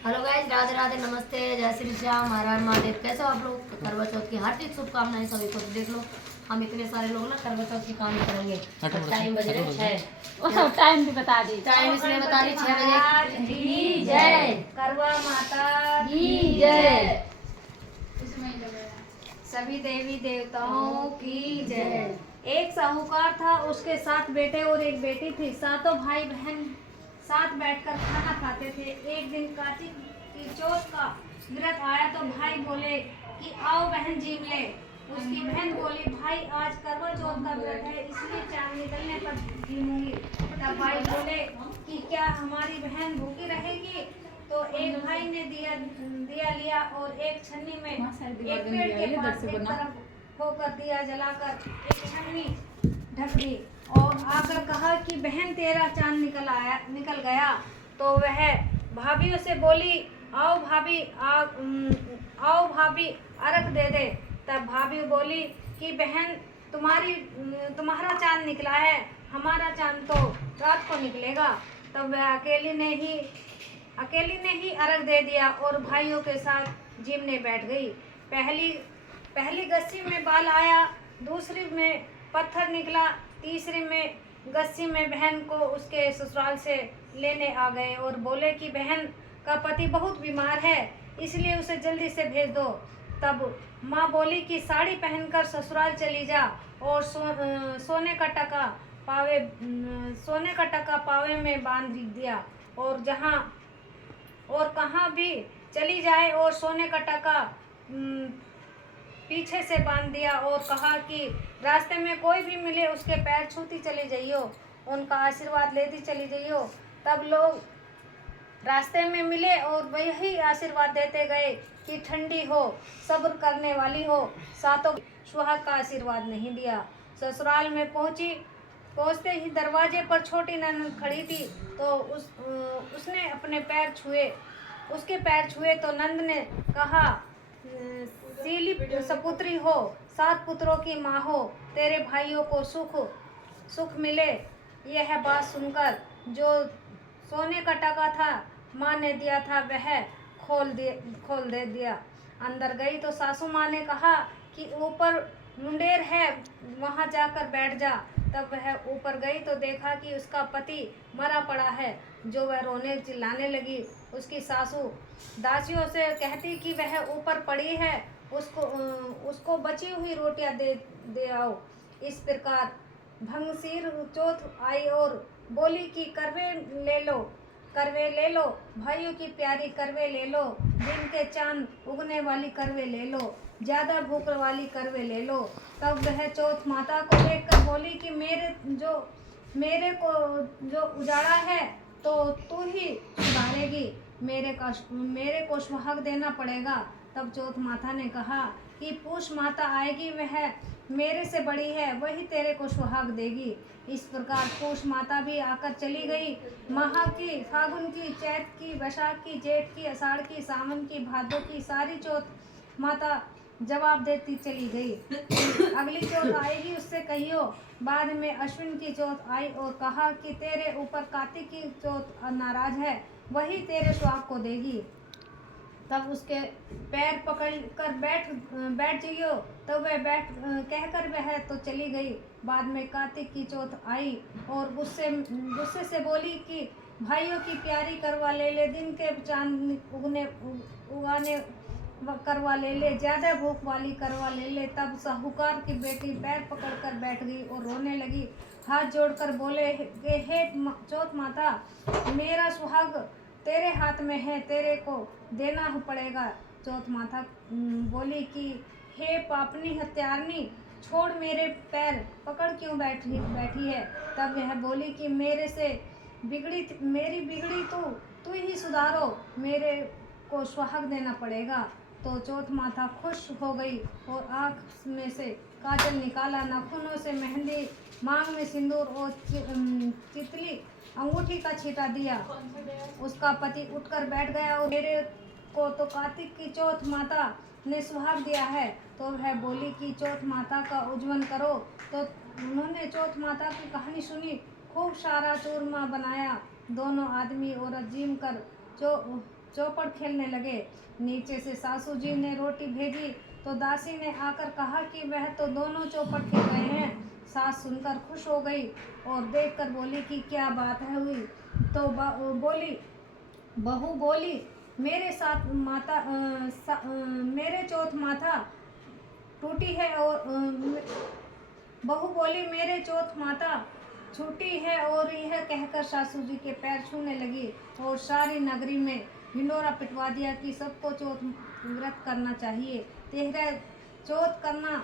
Hello guys, Radhe Radhe, नमस्ते, जय श्री श्याम, हर हर महादेव। कैसे हो आप लोग? तो करवा चौथ की हार्दिक शुभकामनाएं सभी को। तो देख लो, हम इतने सारे लोग ना करवा चौथ की काम करेंगे। टाइम बज रहे 6। टाइम भी बता दी। टाइम इसलिए बता दी 6 बजे की जय, करवा माता की जय, सभी देवी देवताओं की जय। एक साहूकार था, उसके 7 बेटे और एक बेटी थी। सातों भाई बहन साथ बैठकर खाना खाते थे। एक दिन कार्तिक की चौथ का व्रत आया तो भाई बोले कि आओ बहन जीव ले। उसकी बहन बोली भाई आज करवा चौथ का व्रत है, इसलिए चांद निकलने पर जीऊंगी। तब भाई बोले कि क्या हमारी बहन भूखी रहेगी? तो एक भाई ने दिया लिया और एक छन्नी में एक पेड़ के पास एक तरफ होकर दिया जलाकर एक छन्नी ढक दी और आकर कहा कि बहन तेरा चांद निकल गया। तो वह भाभीयों से बोली आओ भाभी आओ भाभी अर्घ दे दे। तब भाभी बोली कि बहन तुम्हारा चांद निकला है, हमारा चांद तो रात को निकलेगा। तब वह अकेली ने ही अर्घ दे दिया और भाइयों के साथ जीवने बैठ गई। पहली गस्सी में बाल आया, दूसरी में पत्थर निकला, तीसरी में गस्सी में बहन को उसके ससुराल से लेने आ गए और बोले कि बहन का पति बहुत बीमार है, इसलिए उसे जल्दी से भेज दो। तब माँ बोली कि साड़ी पहनकर ससुराल चली जा और सोने का टका पावे में बांध दिया और कहाँ भी चली जाए और सोने का टका पीछे से बांध दिया और कहा कि रास्ते में कोई भी मिले उसके पैर छूती चली जाइयो, उनका आशीर्वाद लेती चली जाइयो। तब लोग रास्ते में मिले और वही आशीर्वाद देते गए कि ठंडी हो, सब्र करने वाली हो। सातों सुहाग का आशीर्वाद नहीं दिया। ससुराल में पहुंचते ही दरवाजे पर छोटी ननद खड़ी थी तो उसने अपने उसके पैर छुए तो नंद ने कहा सीली सपुत्री हो, 7 पुत्रों की माँ हो, तेरे भाइयों को सुख मिले। यह बात सुनकर जो सोने का टका था माँ ने दिया था वह खोल दे दिया। अंदर गई तो सासू माँ ने कहा कि ऊपर मुंडेर है, वहाँ जाकर बैठ जा। तब वह ऊपर गई तो देखा कि उसका पति मरा पड़ा है। जो वह रोने चिल्लाने लगी, उसकी सासू दासियों से कहती कि वह ऊपर पड़ी है, उसको बची हुई रोटियां दे आओ। इस प्रकार भंगसीर चौथ आई और बोली कि करवे ले लो भाइयों की प्यारी, करवे ले लो, दिन के चांद उगने वाली करवे ले लो, ज्यादा भूख वाली करवे ले लो। तब वह चौथ माता को देखकर बोली कि मेरे को जो उजाड़ा है तो तू ही सुधारेगी, मेरे को सुहाग देना पड़ेगा। तब चौथ माता ने कहा कि पूष माता आएगी, वह मेरे से बड़ी है, वही तेरे को सुहाग देगी। इस प्रकार पूष माता भी आकर चली गई। माह की, फागुन की, चैत की, वैशाख की, जेठ की, आषाढ़ की, सावन की, भादो की सारी चौथ माता जवाब देती चली गई। अगली चौथ आएगी उससे कहियो। बाद में अश्विन की चौथ आई और कहा कि तेरे ऊपर कार्तिक की चौथ नाराज है, वही तेरे सुहाग को देगी। तब उसके पैर पकड़ कर बैठ जाइयो। तब वह कहकर वह तो चली गई। बाद में कार्तिक की चौथ आई और गुस्से से बोली कि भाइयों की प्यारी करवा ले, दिन के चांद उगाने करवा ले, ज्यादा भूख वाली करवा ले। तब साहूकार की बेटी पैर पकड़कर बैठ गई और रोने लगी, हाथ जोड़कर बोले हे चौथ माता, मेरा सुहाग तेरे हाथ में है, तेरे को देना पड़ेगा। चौथ माता बोली कि हे पापनी हत्यारनी, छोड़, मेरे पैर पकड़ क्यों बैठी है। तब वह बोली कि मेरी बिगड़ी तू ही सुधारो, मेरे को सुहाग देना पड़ेगा। तो चौथ माता खुश हो गई और आँख में से काजल निकाला, नाखूनों से मेहंदी, मांग में सिंदूर और तितली अंगूठी का छींटा दिया। उसका पति उठकर बैठ गया और मेरे को तो कार्तिक की चौथ माता ने सुहाग दिया है। तो वह बोली कि चौथ माता का उज्जवल करो। तो उन्होंने चौथ माता की कहानी सुनी, खूब सारा चूरमा बनाया। दोनों आदमी औरत जीम कर चौपड़ खेलने लगे। नीचे से सासू जी ने रोटी भेजी तो दासी ने आकर कहा कि वह तो दोनों चौपड़ खेल रहे हैं। सास सुनकर खुश हो गई और देखकर बोली कि क्या बात है हुई। तो बहू बोली मेरे साथ मेरे चौथ माथा टूटी है और बहू बोली मेरे चौथ माता छूटी है। और यह कहकर सासू जी के पैर छूने लगी और सारी नगरी में ढिंडोरा पिटवा दिया कि सबको चौथ व्रत करना चाहिए। तेरह चौथ करना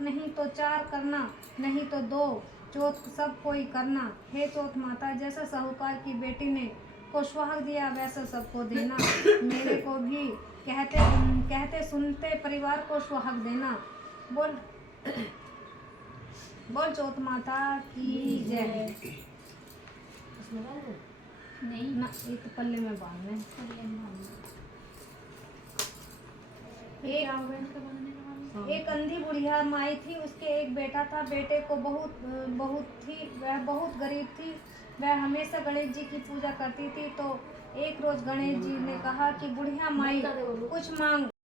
नहीं तो 4 करना, नहीं तो 2 चौथ सब कोई करना। हे चौथ माता, जैसा साहूकार की बेटी ने को सुहाग दिया वैसा सबको देना। मेरे को भी कहते सुनते परिवार को सुहाग देना। बोल चौथ माता की जय। उसमें डाल दो। नहीं ना, एक पल्ले में बांधना है। एक अंधी बुढ़िया माई थी, उसके एक बेटा था। बेटे को वह बहुत गरीब थी। वह हमेशा गणेश जी की पूजा करती थी। तो एक रोज गणेश जी ने कहा कि बुढ़िया माई कुछ मांग।